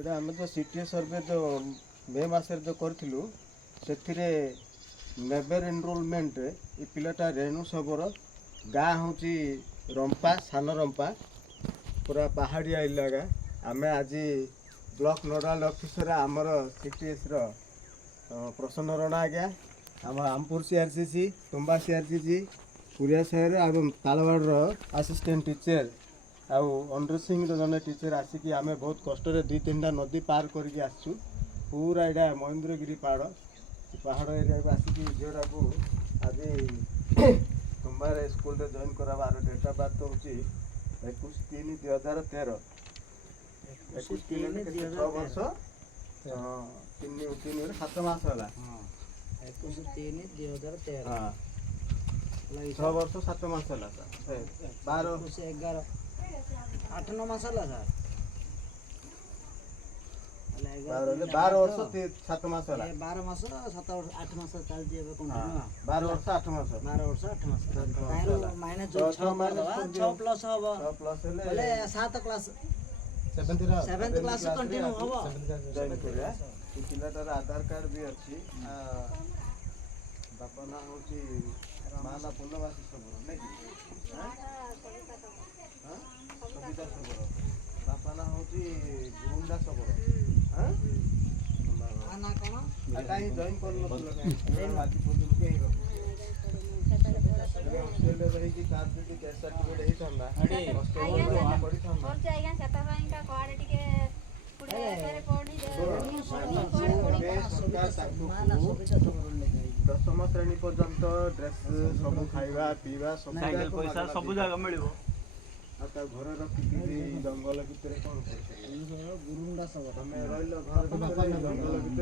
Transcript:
एटा आम जो सीटीए सर्वे जो मे मस जो करूँ से नेबर एनरोलमेंट ये पिलाटा रेणु सबर गाँ हूँ रंपा सान रंपा पूरा पहाड़िया इलाका आम आज ब्लॉक नोडाल ऑफिसर आमर सीटीएस प्रसन्न रणा आज्ञा आम आमपुर सीआरसीसी तुम्बा सीआरसीसी पुरिया शहर और तालवाड़ असिस्टेंट टीचर आउ अंडर सिंह जन टीचर आसिकी आम बहुत कष्ट 2-3टा नदी पार करके आसू पूरा यहाँ महेंद्रगिरी पहाड़ पहाड़ एरिया को आसिकी झीटा को आज तुम्बार स्कूल जॉइन करार डेट ऑफ बर्थ हूँ 21/3/2013 6 वर्ष 7 मास है 21/3/2013 6 वर्ष 7 मास है 12 8-9 मास है सर 12 वर्ष 7 मास है 12 मास 7-8 मास चलती है कंटिन्यू 12 वर्ष 8 मास 12 वर्ष 8 मास तारो माइनस जो 6 प्लस हबो 6 प्लस बोले 7 क्लास 7th क्लास कंटिन्यू हबो जॉइन करिया ई पिलाटार आधार कार्ड भी अच्छी बापा ना होची माला पुनवासी सबरो नै सविता सबरो बापा ना होची गुंडा सबरो हां आना कोन काई जॉइन करलो काई बाकी पोजिशन के हॉस्टेल रही की कार पे कैसा सर्टिफिकेट है थांदा हॉस्टेल पड़ी थांदा और आज्ञा सेता का कार्ड टिके पुडे करे पड़ी दशम श्रेणी पर्यंत ड्रेस सब खाइबा पीवा साइकेल पैसा सब जगह मिलिबो घर रखी जंगल भितर कौन गुरुंडा सब तमें रहिल घर जंगल भितर